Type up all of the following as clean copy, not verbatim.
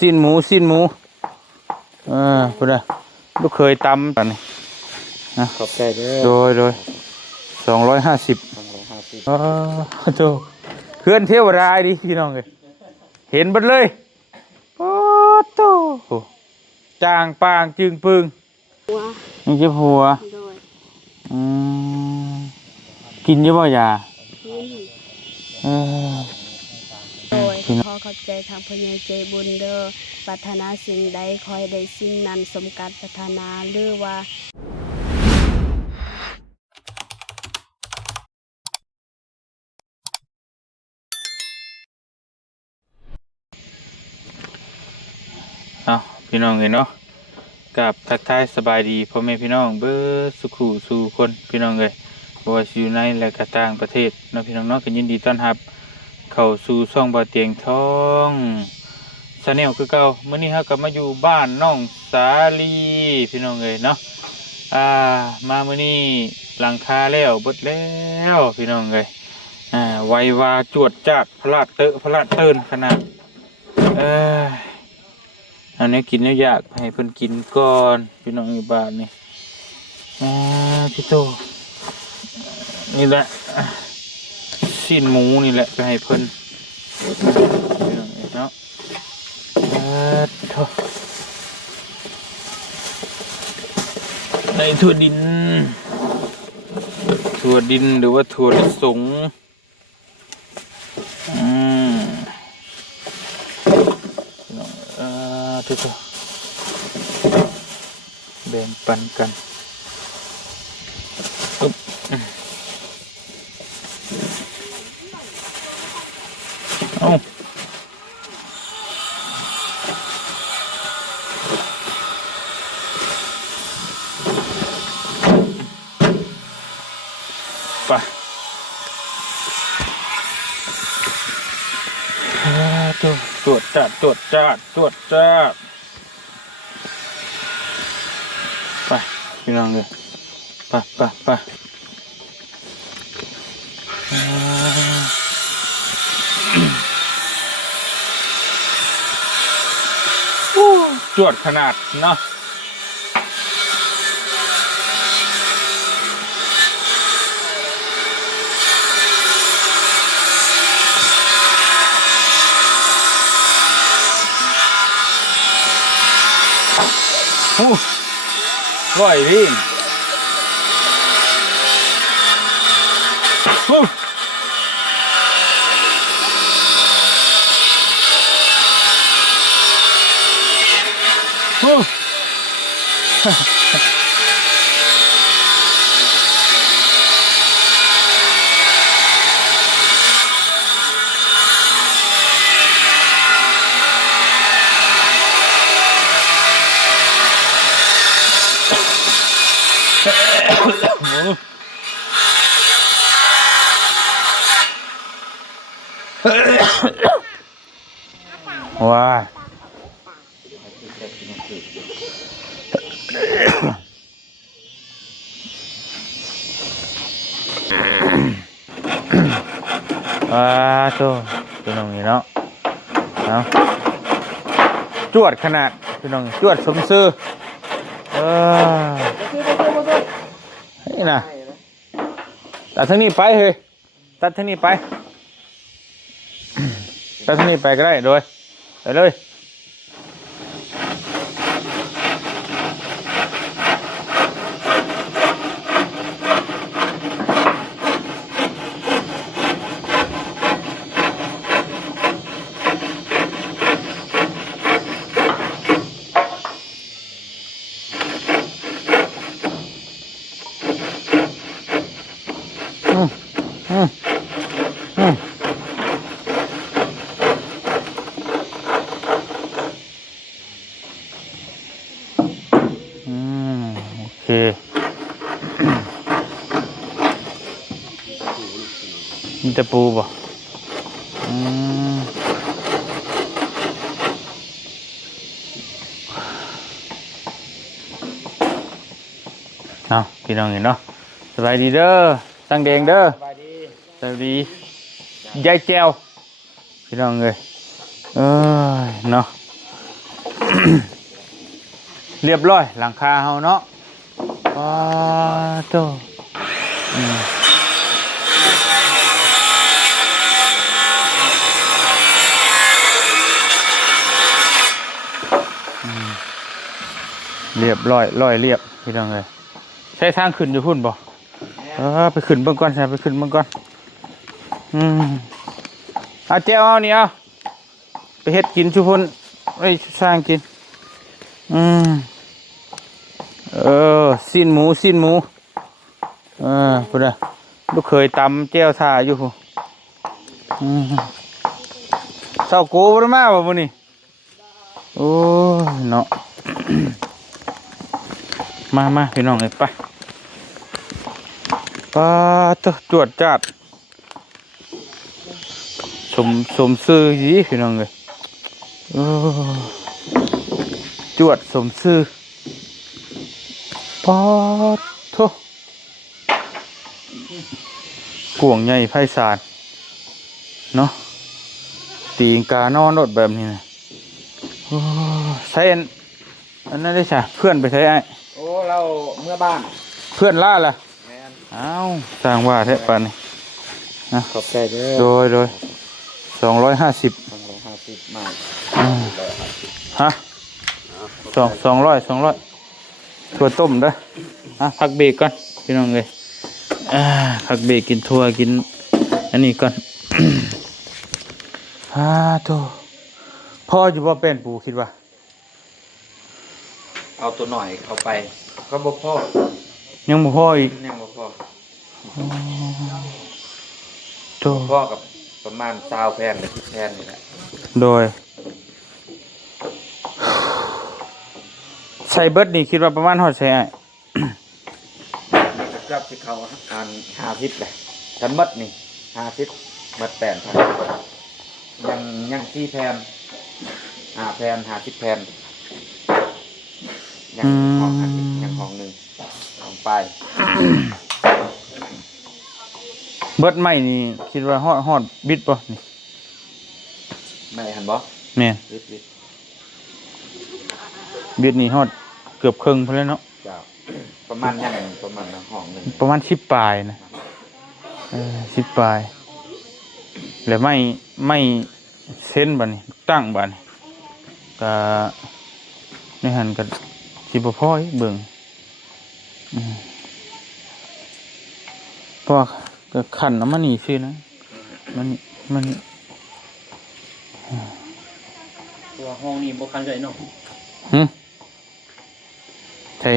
สิ้นหมูพูดเลยลูกเคยตำตอนนี้นะขอบใจเด้อโดย250อ๋อโตเพื่อนเทวดาดิพี่น้องเลยเห็นหมดเลยโอ้โตจางปางจึงปึงนี่เจ็บหัวอืมกินเยอะป่ะยาเออโดยขอขอบใจทางพญาใจบุญเด้อปรารถนาสิ่งใดคอยได้สิ่งนั้นสมการปรารถนาหรือว่าเอาพี่น้องเห็นเนาะกับทักทายสบายดีพ่อแม่พี่น้องเบิดสุขุสู่คนพี่น้องเลยบ่ว่าอยู่ในและก็ต่างประเทศเนาะพี่น้องเนาะก็ยินดีต้อนรับเข้าสู่ช่องบ่อเตียงทองชาแนลคือเก่ามื้อนี้เราก็มาอยู่บ้านน้องสาลีพี่น้องเลยเนาะมามื้อนี้หลังคาแล้วเบิดแล้วพี่น้องเลยไววาจวดจากพลาดเตินขนาดอันนี้กินแล้วอยากให้เพิ่นกินก่อนพี่น้องอยู่บ้านนี่พี่โตนี่แหละสิ้นหมูนี่แหละไปให้เพิ่นพี่น้องเนาะในถั่วดินหรือว่าถั่วลิสงทุกคนแบ่งปันกันเอาไปตรวจจัดไปพี่น้องเลยไปจวดขนาดเนาะร่อยพี่ว้าโตพี่น้องนี่เนาะเอาจวดขนาดพี่น้องจวดสมซื่อนี่นะตัดทางนี้ไปเฮ้ยตัดทางนี้ไปตัดทางนี้ไปก็ได้โดยไปเลยโอเคมีแต่ปูป่ะเอาพี่น้องเห็นเนาะสบายดีเด้อตั้งแดงเด้อสบายดียายแก้วพี่น้องเลยเนาะ เรียบร้อยหลังคาเฮาเนาะว้าโตอืมเรียบร้อยเรียบพี่น้องเลยใช้ทางขึ้นอยู่พุ่นบ่ไปขึ้นเบิ่งก่อนใช่ไปขึ้นเบิ่งก่อนเอาเจ้าเอานี่เอาไปเฮ็ดกินชุพุ่นไอ้สร้างกินสิ้นหมูพุ่นน่ะลูกเคยตำแจ้วท่าอยู่พุ่นเศร้าโกบ่ได้มาบ่มื้อนี้โอ้ยเนาะ มาพี่น้องเลยไปจวดจัดสมซื่อยีพี่น้องเลยจวดสมซื่อโถกวงใหญ่ไพศาลเนาะตีนกานอนรถแบบนี้นะใช้อันนั้นได้ใช่เพื่อนไปใช้ไอ้โอ้เราเมื่อบ้านเพื่อนล่าล่ะอ้าวสร้างว่าแท้ปานนี้นะขอบใจเด้อโดย250มาฮะ200ถั่วต้มเด้อพักเบรกก่อนพี่น้องเลยพักเบรกกินถั่วกินอันนี้ก่อนโธ่พ่ออยู่บ่เป็นปู่คิดว่าเอาตัวหน่อยเข้าไปก็บ่พอยังบ่พออีกยังบ่พอโธ่พ่อกับประมาณ20แผ่นหรือ10แผ่นนี่แหละโดยใส่เบิดนี่คิดว่าประมาณเท่าใช่ไอ้ครับที่เขาอ่าน50แหละฉันหมดนี่50หมด8,000ยัง4แผ่น5แผ่น50แผ่นยังของหนึ่งของไปเบิดใหม่นี่คิดว่าฮอดบิดป่ะนี่ไม่หันบ่แม่บิดนี่ฮอดเกือบครึ่งพอแล้วเนาะประมาณห้องหนึ่งประมาณ10ปลายนะ10ปลายแล้วไม่เส้นบัดนี้ตั้งบัดนี้ก็ในหันก็สิบ่พอเบิ่งเพราะก็ขันน้ำมันนี่ซื่อนะมันตัวห้องนี้บ่คันเลยเนาะใช่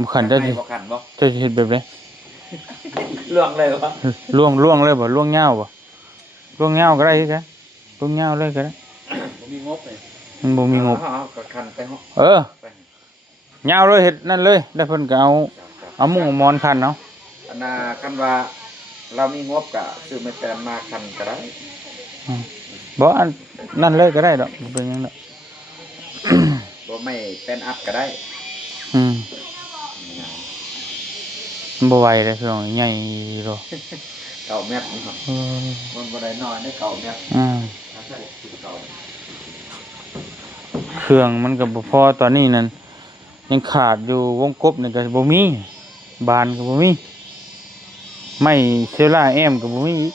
บ่ขันได้สิบ่คันบ่จะเฮ็ดแบบใดล่วงเลยวะล่วงเลยบ่ล่วงยาวบ่ล่วงยาวก็ได้คือกันล่วงยาวเลยก็ได้บ่มีงบเลยมันบ่มีงบก็คันไปเฮาะยาวเลยเฮ็ดนั่นเลยแล้วเพิ่นก็เอามุ้งมอนคันเนาะอันน่ะคันว่าเรามีงบก็ซื้อไม้แปลนมาคันก็ได้บ่อันนั่นเลยก็ได้ดอกบ่เป็นหยังดอกบ่ไม่เป็นอัพก็ได้บ่ไหวเลยพี่น้องใหญ่โล9เมตรนี่ครับมันบ่ได้น้อยได้9เมตรเครื่องมันก็บ่พอตอนนี้นั่นยังขาดอยู่วงกบนี่ก็บ่มีบานก็บ่มีไม่เซลล่าแอมก็บ่มีอีก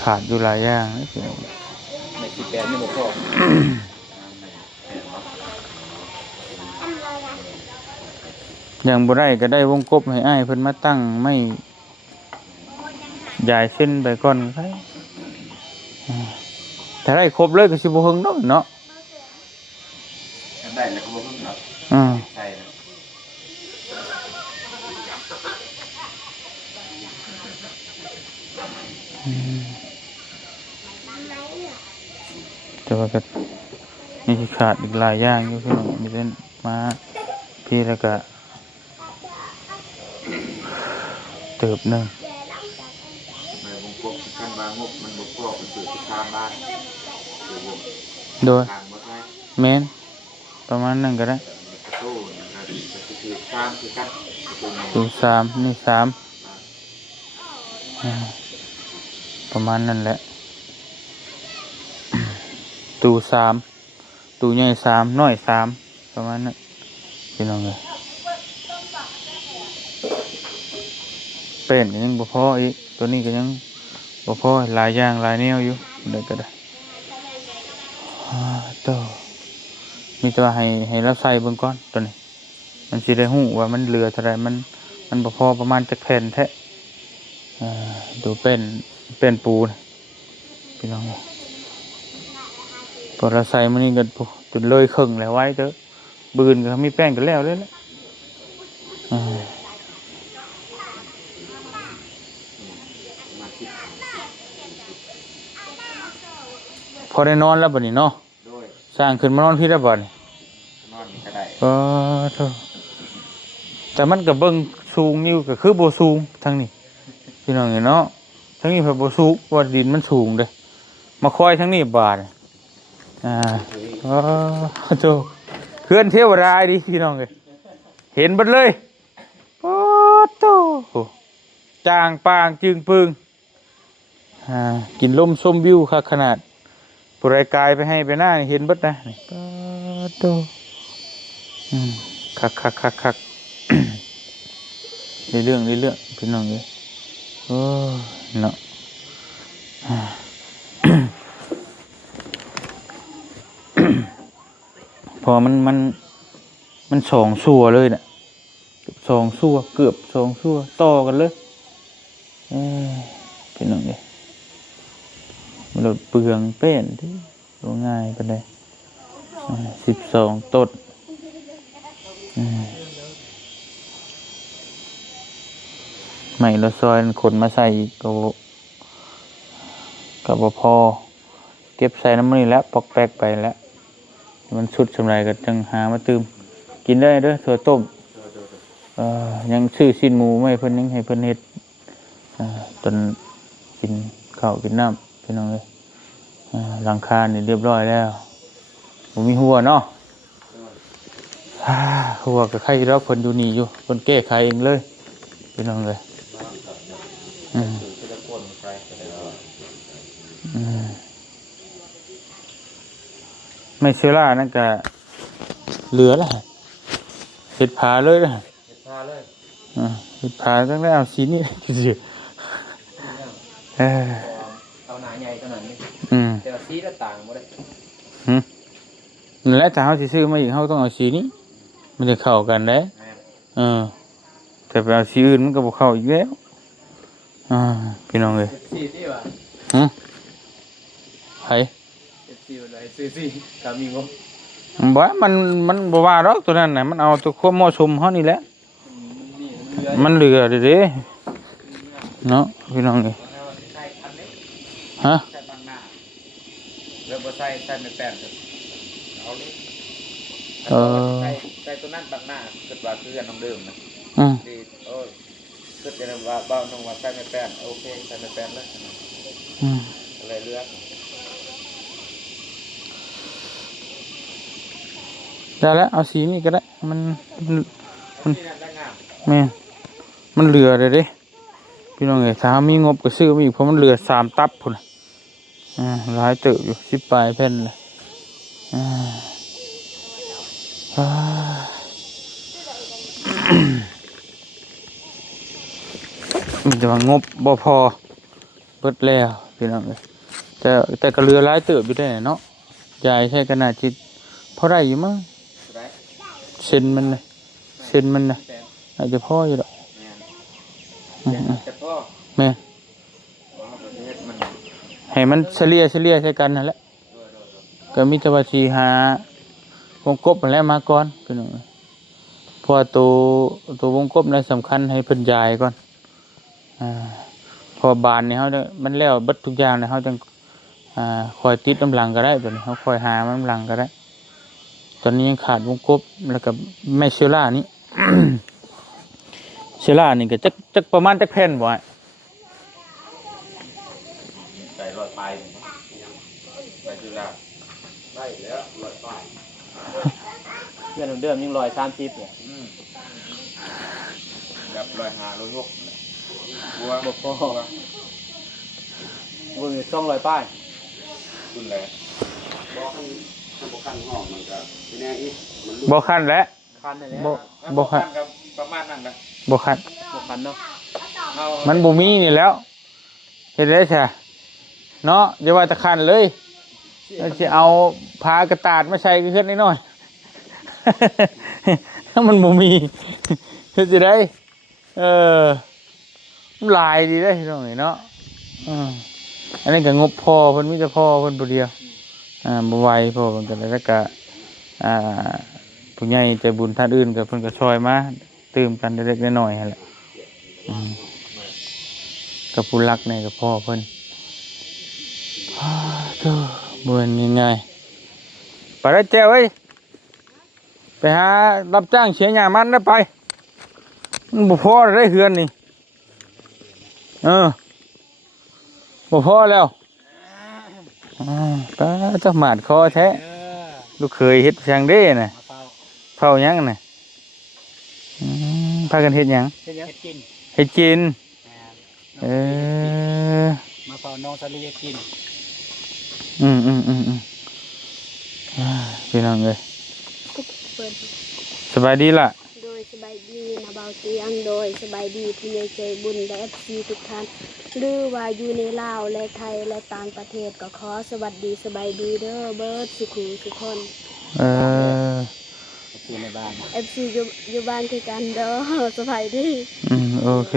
ขาดอยู่หลายอย่างไม่สิแปลนี่บ่พออย่างบ่ได้ก็ได้วงกบให้อ้ายเพิ่นมาตั้งไม่ใหญ่เส้นไปก่อนครับถ้าได้ครบเลยก็สิบ่เฮิงเนาะได้แล้วก็บ่เฮิงครับใช่แต่ว่าก็นี่ขาดอีกหลายอย่างอยู่พี่น้องมีเส้นมาพี่แล้วก็เติบหนึ่งวงกบขั้นบางงบมันบ่พอมันเกิดที่ทางบ้านโดยแม่นประมาณนั้นก็ได้ตู้3นี่3ประมาณนั้นแหละ ตู้สามตู้ใหญ่สามน้อยสามประมาณนั้นพี่น้องเลยเป็นก็ยังบ่พออีกตัวนี้ก็ยังบ่พอหลายอย่างหลายแนวอยู่เดี๋ยวก็ได้ต่อมีแต่ว่าให้เราใส่เบิ่งก่อนตัวนี้มันสิได้ฮู้ว่ามันเหลือเท่าไรมันบ่พอประมาณจักแผ่นแท้ดูเป็นปูนะพี่น้องพอเราใส่มันนี่ก็จนเลยครึ่งแล้วไว้เด้อบืนก็มีแป้งก็แล้วเลยแหละพอได้นอนแล้วบัดนี้เนาะสร้างขึ้นมานอนพี่แล้วบัดนี้นอนนี่ก็ได้เถอะแต่มันก็เบิ่งสูงอยู่ก็คือบ่สูงทางนี้พี่น้องเนาะทางนี้เพิ่นบ่สูงว่าดินมันสูงเด้อมาคอยทางนี้บาดโธ่เพื่อนเทวดาดิพี่น้องเอ้ยเห็นเบิดเลยโอ้โธ่จางปางจึงปึงกินลมชมวิวคักขนาดผู้ใดกายไปให้ไปหน้าเห็นเบิดนะนี่โอ้โธ่คักเรื่องพี่น้องเอ้ยโอ้เนาะพอมันสองซัวเลยเนี่ยสองซัวเกือบสองซัวต่อกันเลยเป็นหนังเลยมันลดเปลืองเป็นที่ดูง่ายไปเลย12 ต้นใหม่ละซอยขนมาใส่กับพอเก็บใส่น้ำมันแล้วปอกแป๊กไปแล้วมันสุดสำไรก็จังหามาตืมกินได้เด้อถั่วต้มยังชื่อสิ้นหมูไม่เพิ่นยังให้เพิ่นเฮ็ดจนกินข้าวกินน้ำพี่น้องเลยหลังคานี่เรียบร้อยแล้วผมมีหัวเนาะหัวกับใครแล้วคนอยู่นี่อยู่คนแก้ไขเองเลยพี่น้องเลยไม่เชื่อล่านั่นก็เหลือแล้วเห็ดผาเลยนะเห็ดผาตั้งแต่เอาสีนี่สิเอาหนาใหญ่ขนาดนี้แต่สีละต่างหมดเลยนั่นแหละถ้าเขาซื้อมาอีกเขาต้องเอาสีนี้มันจะเข้ากันได้แต่ไปเอาสีอื่นมันก็บ่เข้าอีกแล้วพี่น้องเลยสีที่ว่าไผ่สีอะไรสีกามีงบบ่มันบ่ว่าหรอกตัวนั้นน่ะมันเอาตัวความเหมาะสมเฮานี่แหละมันเหลือเด้เนาะพี่น้องเลยฮะแล้วบ่ใส่ไม่แป้นเอานี่ใส่ตัวนั้นบังหน้าเกิดว่าคือกันน้องเดิมนะดีเกิดจะว่าเบาน้องว่าใส่ไม่แป้นโอเคใส่ไม่แป้นแล้วอะไรเลือกได้แล้วเอาสีนี่ก็ได้มันแม่มันเหลือเลยพี่น้องเอ้ยถ้ามีงบก็ซื้อมาอีกเพราะมันเหลือ3 ตับพุ่นหลายเติบอยู่10 ปลายแผ่นเลยแต่ว่างบบ่พอเบิดแล้วพี่น้องเอ้ยแต่ก็เหลือหลายเติบอยู่ได้เนาะยายใช้ขนาดที่พอได้อยู่มั้งเส้นมันเลยอาจจะพ่ออยู่หรอกแม่ให้มันเฉลี่ยใช้กันนั่นแหละก็มีแต่ว่าสีหาวงกบมาแล้วมาก่อนพี่น้องเพราะตัววงกบนั้นสำคัญให้เพิ่นยายก่อนพอบานนี่เขามันแล้วเบิดทุกอย่างเลยเขาจังคอยติดน้ำหลังก็ได้แบบนี้เขาคอยหาน้ำหลังก็ได้ตอนนี้ยังขาดวงกบแล้วกับแม่เชล่านี้ เชล่านี่ก็จักประมาณจักแผ่นบ่อยใส่รอดไปแม่เชล่าได้แล้วรอดไปเพื่อนเดิมยัง130เนี่ยกับ105 106บัวบ่พอบัวมี200 ป้ายคุณแหละ ขั้นห้องมันก็ไม่แน่อีกมัน บ่คันแล้ว คันเลย บ่คัน กับประมาณนั้นแหละ บ่คัน บ่คันเนาะ มันบ่มีนี่แล้วเฮ็ดได้ใช่เนาะอย่าว่าแต่คันเลยแล้วสิเอาพากระตาดมาใส่ขึ้นนิดหน่อย ถ้ามันบ่มีเฮ็ดสิได้มันหลายดีเด้ตรงนี้เนาะอันนี้ก็งบพอเพิ่นมีแต่พอเพิ่นผู้เดียวบ่ไหวพอเพิ่นก็แล้วก็ผู้ใหญ่ใจบุญท่านอื่นก็เพิ่นก็ช่วยมาตื่มกันเล็กๆน้อยๆนั่นแหละกับผู้รักนี่ก็พ่อเพิ่นเด้อบ่แม่นง่ายๆไปแล้วแจ้วเอ้ยไปหารับจ้างเสียหญ้ามันได้ไปมันบ่พอได้เฮือนนี่บ่พอแล้วก็จะหมาดคอแท้ลูกเคยเฮ็ดจังเด้น่ะเผาหยังน่ะพากันเฮ็ดหยังเฮ็ดกินเฮ็ดกินมาเฝ้าน้องสลีกินพี่น้องเอ้ย เปิด สบายดีล่ะ โดยสบายดีนะเบาเตียงโดยสบายดีผู้ใหญ่ใจบุญและ FC ทุกท่านหรือว่าอยู่ในลาวและไทยและต่างประเทศก็ขอสวัสดีสบายดีเด้อเบิร์ดสุขุทุกคน อยู่ในบ้าน FC อยู่บ้านคือกันเด้อสบายดี โอเค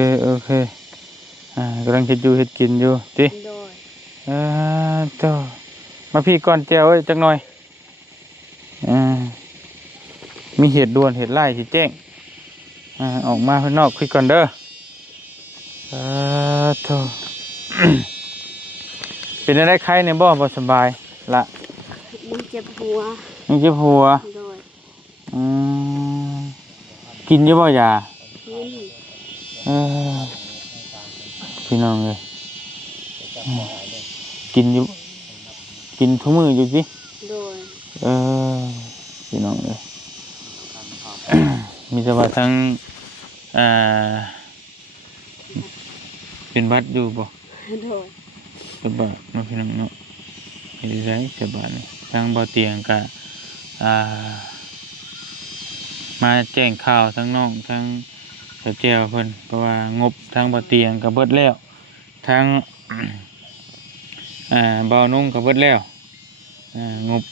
กำลังเฮ็ดอยู่เฮ็ดกินอยู่ติ โดย ต่อมาพี่ก่อนแจ้วเอ้ยจักหน่อยมีเหตุด่วนเหตุร้ายสิแจ้งออกมาข้างนอกคุยก่อนเด้อต่อ เป็นอะไรใครเนี่ยบ่สบายละ มันเจ็บหัว ยังเจ็บหัว โดย กินเยอะบ่ยา กิน พี่น้องเลยกินอยู่กินทุกมื้ออยู่สิ โดย พี่น้องเลย มีแต่ว่าทั้งเป็นบัดอยู่บ่ โดย สบายเนาะพี่น้องเนาะเฮ็ดได้สบายนี่ทางบ่อเตียงก็มาแจ้งข่าวทั้งน้องทั้งเจ้าเพิ่นเพราะว่างบทางบ่อเตียงก็เบิดแล้วทางบ่าวนุ่งก็เบิดแล้วงบ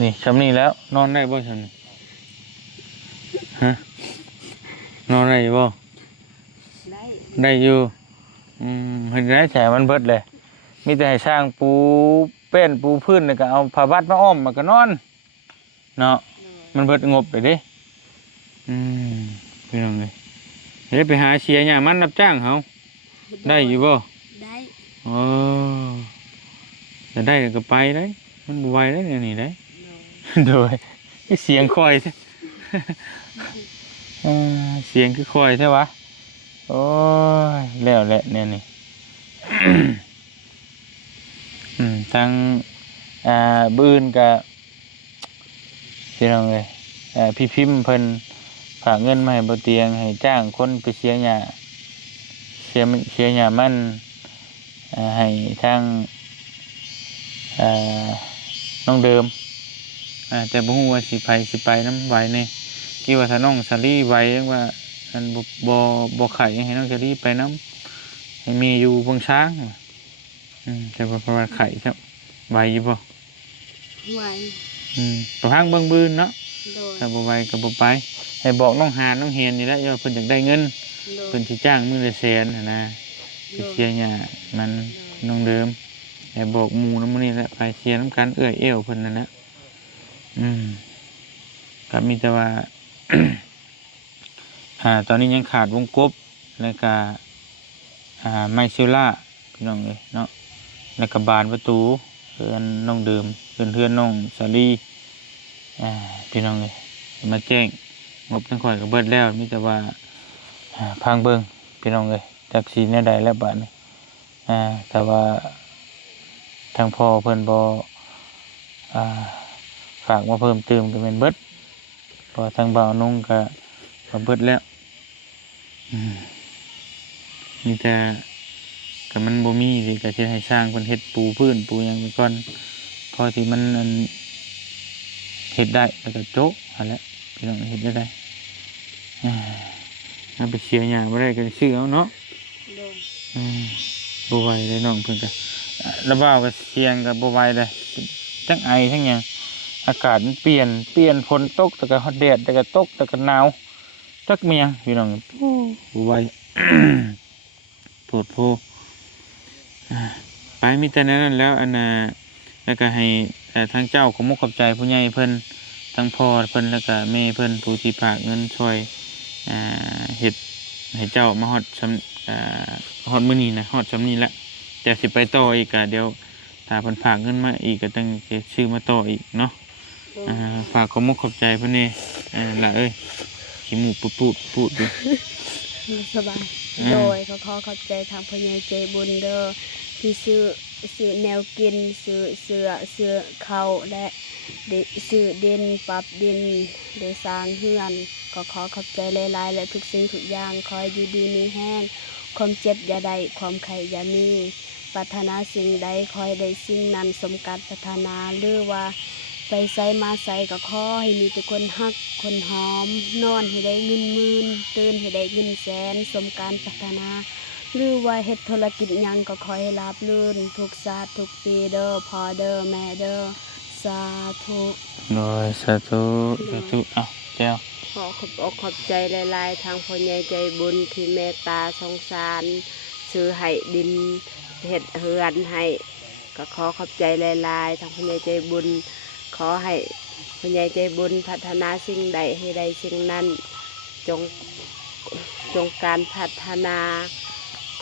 นี่ซำนี้แล้วนอนได้บ่ซำนี้ฮะนอนได้บ่ ได้ ได้อยู่เห็นได้แฉมันเบิดเลยมีแต่ให้สร้างปูเป็นปูพื้นแล้วก็เอาผ้าบัดมาอ้อมมันก็นอนเนาะมันเบิดงบไปดิพี่น้องเลยเดี๋ยวไปหาเชียร์เนี่ยมันรับจ้างเขาได้อยู่บ่ ได้ อ๋อจะได้ก็ไปได้มันบไหวได้เนี่ยนี่ได้ โดยเสียงคอยใช่ เสียงคือคอยใช่ปะโอ้ยแล้วแหละเนี่ยนี่ ทางบื้นกับพี่น้องเลยพี่พิมพ์เพิ่นฝากเงินมาให้บ่เตียงให้จ้างคนไปเชียร์หญ้าเชียร์หญ้ามันให้ทางน้องเดิมแต่บ่ฮู้ว่าสิไปนำไหวนี่คิดว่าถ้าน้องสาลีไหวว่าอันบ่ไข่ให้น้องสาลีไปนำให้มีอยู่บางช้างแต่ว่าเพราะว่าไข่ครับไหวอยู่บ่ ไหว ตัวห้างเบิ่งบืนเนาะ โดย ถ้าบ่ไหวก็บ่ไปให้บอกน้องหานน้องเฮียนนี่แหละว่าเพิ่นอยากได้เงิน โดย เพิ่นสิจ้างมื้อละแสนน่ะนะไปเชียร์หญ้ามันน้องเดิมให้บอกหมู่นำมื้อนี้แหละไปเชียร์นำกันเอื้อยเอวเพิ่นนั่นแหละก็มีแต่ว่า ตอนนี้ยังขาดวงกบแล้วก็ไมซิล่าพี่น้องเอ้ยเนาะแล้วก็บานประตูเพื่อนน้องเดิมเพื่อนน้องสาลีพี่น้องเอ้ยมาแจ้งงบทั้งข่อยก็เบิดแล้วมีแต่ว่าพังเบิ่งพี่น้องเอ้ยจักสิแนวใดแล้วบัดนี้แต่ว่าทางพ่อเพิ่นบ่ฝากมาเพิ่มเติมก็เป็นเบิดเพราะทางบ่าวนุ่งก็เบิดแล้วมีแต่ก็มันบ่มีสิก็สิให้สร้างเพิ่นเฮ็ดปูพื้นปูหยังไปก่อนเพ อที่มันอันเฮ็ดได้แล้วก็โจ๊ะหั่นแหละพี่น้องเฮ็ดได้อ่าเอาไปเชียร์หยังบ่ได้ก็ซื้อเอาเนาะ โดย อืมบ่ไหวเลยน้องเพิ่นก็ระบ้าวก็เสียงก็บ่ไหวเลยทั้งไอทั้งหยังอากาศมันเปลี่ยนฝนตกแต่ก็ฮอดแดดแต่ก็ตกแต่ก็หนาวจักเมียงพี่น้องบ่ไหว โปรดโพอ่าไปมีแต่นั้นแล้วอันน่ะแล้วก็ให้ทางเจ้าขอมุกขอบใจผู้ใหญ่เพิ่นทั้งพ่อเพิ่นแล้วก็แม่เพิ่นผู้ที่ฝากเงินช่วยเฮ็ดให้เจ้ามาฮอดฮอดมื้อนี้นะฮอดซำนี้ละแต่สิไปต่ออีกก็เดี๋ยวถ้าเพิ่นฝากเงินมาอีกก็ต้องสิซื้อมาต่ออีกเนาะฝากขอมุกขอบใจเพิ่นนี่ล่ะเอ้ยขี้มูกปูดอยู่ สบายโดยขอขอบใจทางพ่อใหญ่ใจบุญเด้อที่ซื้อแนวกินซื้อเสื้อข้าวและซื้อดินปรับดินได้สร้างเฮือนก็ขอขอบใจหลายๆและทุกสิ่งทุกอย่างขอให้อยู่ดีมีแห้งความเจ็บอย่าได้ความไข้อย่ามีปรารถนาสิ่งใดขอให้ได้สิ่งนั้นสมการปรารถนาหรือว่าไปไสมาไสก็ขอให้มีแต่คนฮักคนหอมนอนให้ได้เงินหมื่นตื่นให้ได้เงินแสนสมการปรารถนาหรือว่าเฮ็ดธุรกิจหยังก็ขอให้ราบรื่นทุกศาสตร์ทุกปีเด้อพ่อเด้อแม่เด้อสาธุ โดยสาธุเอาแก้ว ขอขอบอกขอบใจหลายๆทางพ่อใหญ่ใจบุญที่เมตตาสงสารซื้อให้ดินเฮ็ดเฮือนให้ก็ขอขอบใจหลายๆทางพ่อใหญ่ใจบุญขอให้พ่อใหญ่ใจบุญพัฒนาสิ่งใดให้ได้สิ่งนั้นจงการพัฒนา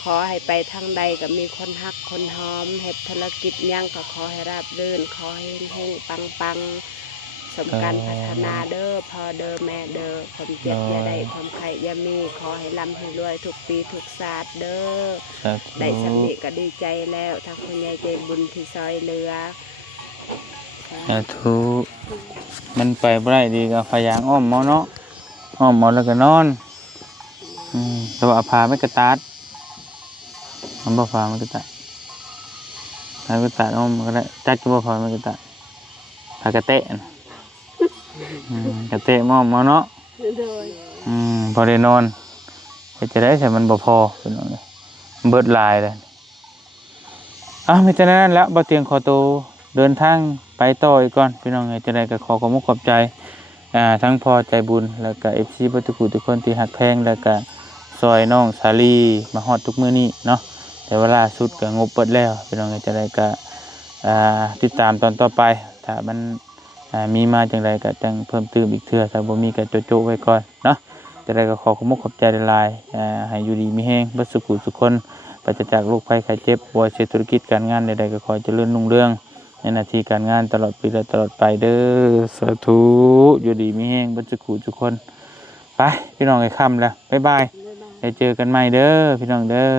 ขอให้ไปทางใดก็มีคนฮักคนหอมเฮ็ดธุรกิจหยังก็ขอให้ราบรื่นขอให้เฮงๆปังๆสมการพัฒนาเด้อพ่อเด้อแม่เด้อความเจ็บอย่าได้ความไข้อย่ามีขอให้ร่ำให้รวยทุกปีทุกศาสตร์เด้อ สาธุ ได้สำเร็จก็ดีใจแล้วทางคุณยายใจบุญที่ซอยเรือ สาธุมันไปบ่ได้ดีก็พยายามอ้อมหมอเนาะอ้อมหมอแล้วก็นอนแต่ว่าเอาพาไม่กระตัดมันบ่พาไม่กระตัดพากระตัดอ้อมก็ได้จักก็บ่พาไม่กระตัดพากระเตะน่ะกระเตะหม้อมหมอเนาะ โดย พอได้นอนเฮ็ดจะได้แต่มันบ่พอพี่น้องเอ้ยเบิดหลายเลยมีแต่นั้นแล้วบ่เตียงขอตัวเดินทางไปต่ออีกก่อนพี่น้องเอ้ยจะได้ก็ขอขอบคุณขอบใจทั้งพ่อใจบุญแล้วก็ FC เบ่ทุกคนที่ฮักแพงแล้วก็ซอยน้องสาลีมาฮอดทุกมื้อนี้เนาะแต่เวลาสุดก็งบเบิดแล้วพี่น้องเอ้ยจะได้ก็ติดตามตอนต่อไปถ้ามันมีมาจังไดก็จังเพิ่มเติมอีกเทื่อถ้าบ่มีก็โจะๆไว้ก่อนเนาะจะได้ก็ขอขอบคุณขอบใจหลายๆให้อยู่ดีมีแฮงเบิดสุขทุกคนปราศจากโรคภัยไข้เจ็บบ่ว่าสิธุรกิจการงานใดๆก็ขอให้เจริญรุ่งเรืองในหน้าที่การงานตลอดปีและตลอดไปเด้อสาธุอยู่ดีมีแฮงเบิดสุขทุกคนไปพี่น้องไอ้ค่ำแล้วบ๊ายบาย บ๊ายบาย ได้เจอกันใหม่เด้อพี่น้องเด้อ